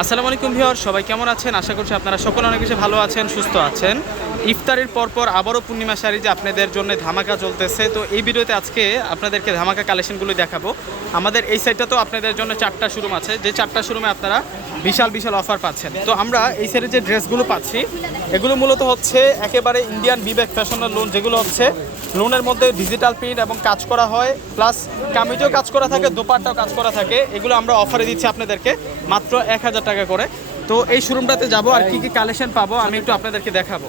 আসসালামু আলাইকুম ভিউয়ার, সবাই কেমন আছেন? আশা করছি আপনারা সকলে অনেক বেশি ভালো আছেন, সুস্থ আছেন। ইফতারের পরপর আবারও পূর্ণিমা শাড়ি যে আপনাদের জন্য ধামাকা চলতেছে, তো এই ভিডিওতে আজকে আপনাদেরকে ধামাকা কালেকশনগুলো দেখাবো। আমাদের এই সাইডটা তো আপনাদের জন্য 4টা শোরুম আছে, যে 4টা শোরুমে আপনারা বিশাল বিশাল অফার পাচ্ছেন। তো আমরা এই সাইডে যে ড্রেসগুলো পাচ্ছি এগুলো মূলত হচ্ছে একেবারে ইন্ডিয়ান বিবেক ফ্যাশনের লোন, যেগুলো হচ্ছে লোনের মধ্যে ডিজিটাল প্রিন্ট এবং কাজ করা হয়, প্লাস কামিজও কাজ করা থাকে, দোপাট্টাও কাজ করা থাকে। এগুলো আমরা অফারে দিচ্ছি আপনাদেরকে মাত্র 1000 টাকা করে। তো এই শোরুমটাতে যাব আর কি কি কালেকশন পাবো আমি একটু আপনাদেরকে দেখাবো।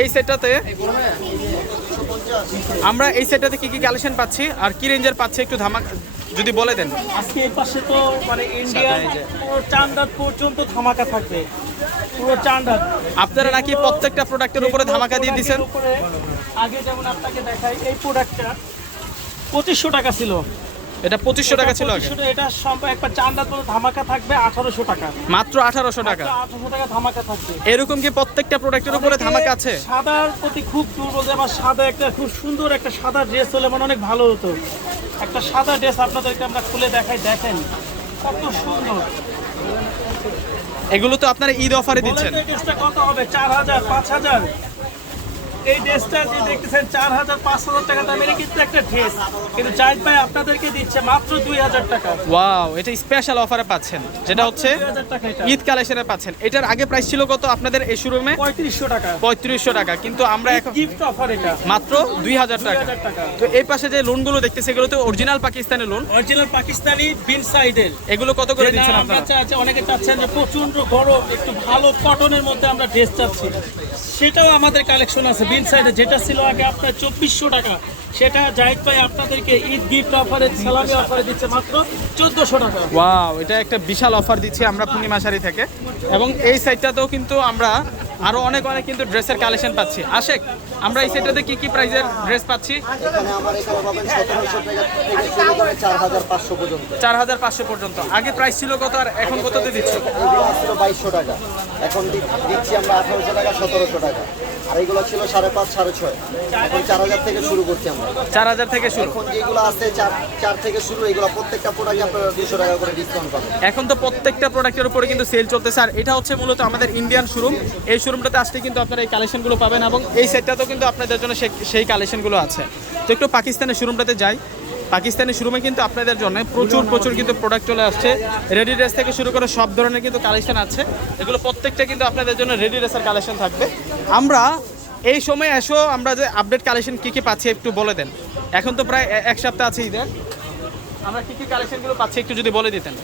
এই সেটটাতে আমরা এই সেটটাতে কি কি কালেকশন পাচ্ছি আর কি রেঞ্জের পাচ্ছি একটু ধামাকা যদি বলে দেন। আজকে এই পাশে তো মানে ইন্ডিয়ান পুরো চাঁদাত পর্যন্ত ধামাকা থাকবে, পুরো চাঁদাত। আপনারা নাকি প্রত্যেকটা প্রোডাক্টের উপরে ধামাকা দিয়ে দিচ্ছেন? আগে যেমন আপনাকে দেখাই, এই প্রোডাক্টটা 2500 টাকা ছিল। এটা 2500 টাকা ছিল আগে। এটা সম্ভব একটা চাঁদাত পুরো ধামাকা থাকবে 1800 টাকা, মাত্র 1800 টাকা। 1800 টাকা ধামাকা থাকবে। এরকম কি প্রত্যেকটা প্রোডাক্টের উপরে ধামাকা আছে? সাদার প্রতি খুব দুর্বল, আমার সাদা একটা খুব সুন্দর একটা সাদা ড্রেস হলে মানে অনেক ভালো হতো। একটা সাদা ড্রেস আপনাদেরকে আমরা খুলে দেখাই, দেখেন কত সুন্দর। এগুলো তো আপনারা ঈদ অফারে দিচ্ছেন। এই ড্রেসটা কত হবে? 4000, 5000। এই ড্রেসটা যে দেখতেছেন 4000, 5000 টাকা দামের কিন্তু একটা ড্রেস, কিন্তু জাহিদ ভাই আপনাদেরকে দিচ্ছে মাত্র 2000 টাকা। ওয়াও, এটা স্পেশাল অফারে পাচ্ছেন, যেটা হচ্ছে 2000 টাকা। এটা ঈদ কালেকশনে পাচ্ছেন। এটার আগে প্রাইস ছিল কত আপনাদের এই শোরুমে? 3500 টাকা। 3500 টাকা, কিন্তু আমরা এখন গিফট অফার এটা মাত্র 2000 টাকা। 2000 টাকা। তো এই পাশে যে লোনগুলো দেখতেছে এগুলো তো original Pakistani lawn, original Pakistani বিন সাইডের। এগুলো কত করে দিচ্ছেন আমরা আপনারা? চাচ্ছি, অনেকে চাচ্ছেন যে প্রচন্ড গরম একটু ভালো কটনের মধ্যে আমরা ড্রেস চাচ্ছি, সেটাও আমাদের কালেকশন আছে বিন সাইডে। যেটা ছিল আগে আপনার 2400 টাকা, সেটা জাহিদ ভাই আপনাদেরকে ঈদ গিফট অফারে, সালামি অফারে দিচ্ছে মাত্র 1400 টাকা। ওয়াও, এটা একটা বিশাল অফার দিচ্ছি আমরা পূর্ণিমা শাড়ি থেকে। এবং এই সাইডটাতেও কিন্তু আমরা আরো অনেক অনেক কিন্তু ড্রেসের কালেকশন পাচ্ছি। আশেক, আমরা এই সাইডটাতে কি কি প্রাইসের ড্রেস পাচ্ছি? এখানে আমার এখানে পাবেন 1700 টাকা থেকে শুরু করে 4500 পর্যন্ত। 4500 পর্যন্ত। আগে প্রাইস ছিল কত আর এখন কততে দিচ্ছ? এগুলো ছিল 2200 টাকা, এখন দিচ্ছি আমরা 1800 টাকা, 1700 টাকা। আর এগুলো ছিল 5.5, 6.5, এখন 4000 থেকে শুরু করছি আমরা। 4000 থেকে শুরু। এখন যেগুলো আছে 4 থেকে শুরু, এগুলো প্রত্যেকটা প্রোডাক্টে আপনারা 200 টাকা করে ডিসকাউন্ট পাবেন। এখন তো প্রত্যেকটা প্রোডাক্টের উপরে কিন্তু সেল চলতেছে, আর এটা হচ্ছে মূলত আমাদের ইন্ডিয়ান শোরুম। এই শোরুমটাতে আসলে কিন্তু আপনারা এই কালেকশনগুলো পাবেন, এবং এই সেটটাতেও কিন্তু আপনাদের জন্য সেই কালেকশনগুলো আছে। তো একটু পাকিস্তানের শোরুমটাতে যাই। পাকিস্তানি শোরুমে কিন্তু আপনাদের জন্য প্রচুর কিন্তু প্রোডাক্ট চলে আসছে। রেডি ড্রেস থেকে শুরু করে সব ধরনের কিন্তু কালেকশন আছে। এগুলো প্রত্যেকটা কিন্তু আপনাদের জন্য রেডি ড্রেসের কালেকশন থাকবে। আমরা এই সময় এসো, আমরা যে আপডেট কালেকশন কী কী পাচ্ছি একটু বলে দেন। এখন তো প্রায় এক সপ্তাহ আছে ঈদের, আমরা কী কী কালেকশনগুলো পাচ্ছি একটু যদি বলে দিতেন।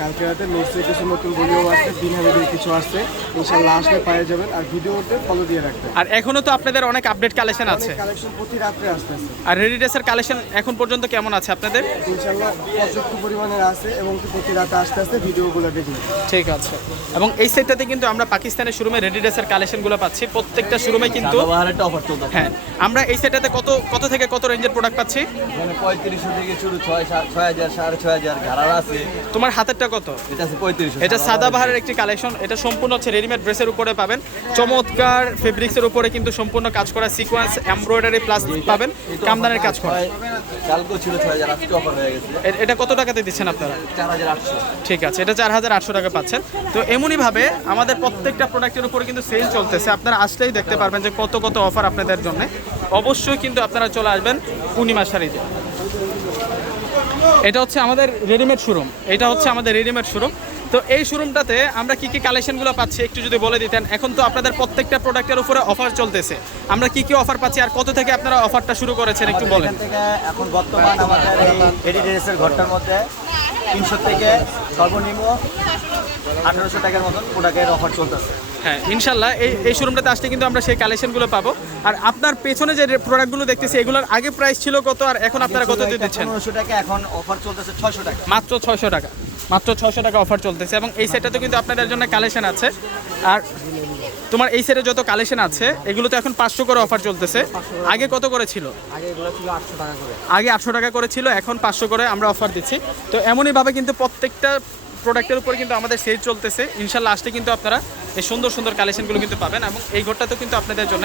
কালকে রাতে নোটসে কিছু নতুন ভিডিও আসছে, দিন হাবিবের কিছু আসছে, ইনশাল্লাহ আসলে পেয়ে যাবেন। আর ভিডিওতে ফলো দিয়ে রাখবেন। আর এখনো তো আপনাদের অনেক আপডেট কালেকশন আছে, কালেকশন প্রতি রাত্রে আসতেছে। আর রেডি ড্রেসের কালেকশন এখন পর্যন্ত কেমন আছে আপনাদের? ইনশাল্লাহ পর্যাপ্ত পরিমাণের আছে এবং প্রতি রাতে আস্তে আস্তে ভিডিওগুলো দেখুন। ঠিক আছে। এবং এই সেটটাতে কিন্তু আমরা পাকিস্তানের শোরুমে রেডি ড্রেসের কালেকশনগুলো পাচ্ছি প্রত্যেকটা শোরুমে কিন্তু। হ্যাঁ, আমরা এই সেটটাতে কত থেকে কত রেঞ্জের প্রোডাক্ট পাচ্ছি? মানে 3500 থেকে শুরু, 6000, 6500 ঘাড়ার আছে। তোমার হাতেরটা কত? এটা আছে 3500। এটা সাদাবাহারের একটি কালেকশন। এটা সম্পূর্ণ হচ্ছে রেডিমেড ড্রেসের উপরে পাবেন, চমৎকার ফেব্রিক্সের উপরে কিন্তু সম্পূর্ণ কাজ করা, সিকোয়েন্স এমব্রয়ডারি প্লাস পাবেন কামদানের কাজ করা। কালকেও ছিল 6000, আজকে অফার হয়ে গেছে। এটা কত টাকাতে দিচ্ছেন আপনারা? 4800। ঠিক আছে, এটা 4800 টাকা পাচ্ছেন। তো এমনইভাবে আমাদের প্রত্যেকটা প্রোডাক্টের উপরে কিন্তু সেল চলতেছে। আপনারা আসলেই দেখতে পারবেন যে কত কত অফার আপনাদের জন্য। অবশ্যই কিন্তু আপনারা চলে আসবেন পূর্ণিমা শাড়িতে। এটা হচ্ছে আমাদের রেডিমেড শোরুম, তো এই শোরুমটাতে আমরা কি কি কালেকশনগুলো পাচ্ছি একটু যদি বলে দিতেন। এখন তো আপনাদের প্রত্যেকটা প্রোডাক্টের উপরে অফার চলতেছে, আমরা কি কি অফার পাচ্ছি আর কত থেকে আপনারা অফারটা শুরু করেছেন একটু বলেন। এখান থেকে এখন বর্তমান আমাদের এই রেডি ড্রেসের ঘরটার মধ্যে 300 থেকে সর্বনিম্ন 1800 টাকার মতন প্রোডাক্টের অফার চলতেছে। হ্যাঁ, ইনশাল্লাহ এই শোরুমটাতে আসলে কিন্তু আমরা সেই কালেকশনগুলো পাবো। আর আপনার পেছনে যে প্রোডাক্টগুলো দেখতেছি এগুলোর আগে প্রাইস ছিল কত আর এখন আপনারা কত দিয়ে দিচ্ছেন? 1500 টাকা, এখন অফার চলতেছে 600 টাকা। মাত্র 600 টাকা, মাত্র 600 টাকা অফার চলতেছে। এবং এই সেটটাতে কিন্তু আপনাদের জন্য কালেকশন আছে। আর তোমার এই সেটে যত কালেকশন আছে এগুলো তো এখন 500 করে অফার চলতেছে। আগে কত করে ছিল? আগে এগুলো ছিল 800 টাকা করে। আগে 800 টাকা করে ছিল, এখন 500 করে আমরা অফার দিচ্ছি। তো এমনইভাবে কিন্তু প্রত্যেকটা প্রোডাক্টের উপর কিন্তু আমাদের সেল চলতেছে। ইনশাল্লাহ আসলে কিন্তু আপনারা এই সুন্দর সুন্দর কালেকশনগুলো কিন্তু পাবেন, এবং এই ঘরটাতেও কিন্তু আপনাদের জন্য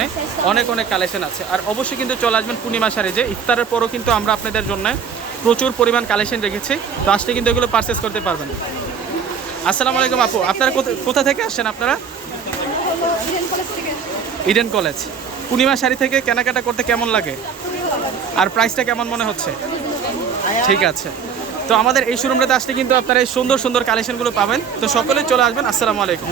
অনেক কালেকশন আছে। আর অবশ্যই কিন্তু চলে আসবেন পূর্ণিমা শাড়ি, যে ইফতারের পরও কিন্তু আমরা আপনাদের জন্য প্রচুর পরিমাণ কালেকশন রেখেছি। তো আসলে কিন্তু এগুলো পারচেস করতে পারবেন। আসসালামু আলাইকুম আপু, আপনারা কোথা থেকে আসছেন আপনারা? Eden college. পূর্ণিমা শাড়ি থেকে কেনাকাটা করতে কেমন লাগে আর প্রাইসটা কেমন মনে হচ্ছে? ঠিক আছে, তো আমাদের এই শোরুমটাতে আসলে কিন্তু আপনারা এই সুন্দর সুন্দর কালেকশনগুলো পাবেন। তো সকলেই চলে আসবেন। আসসালামু আলাইকুম।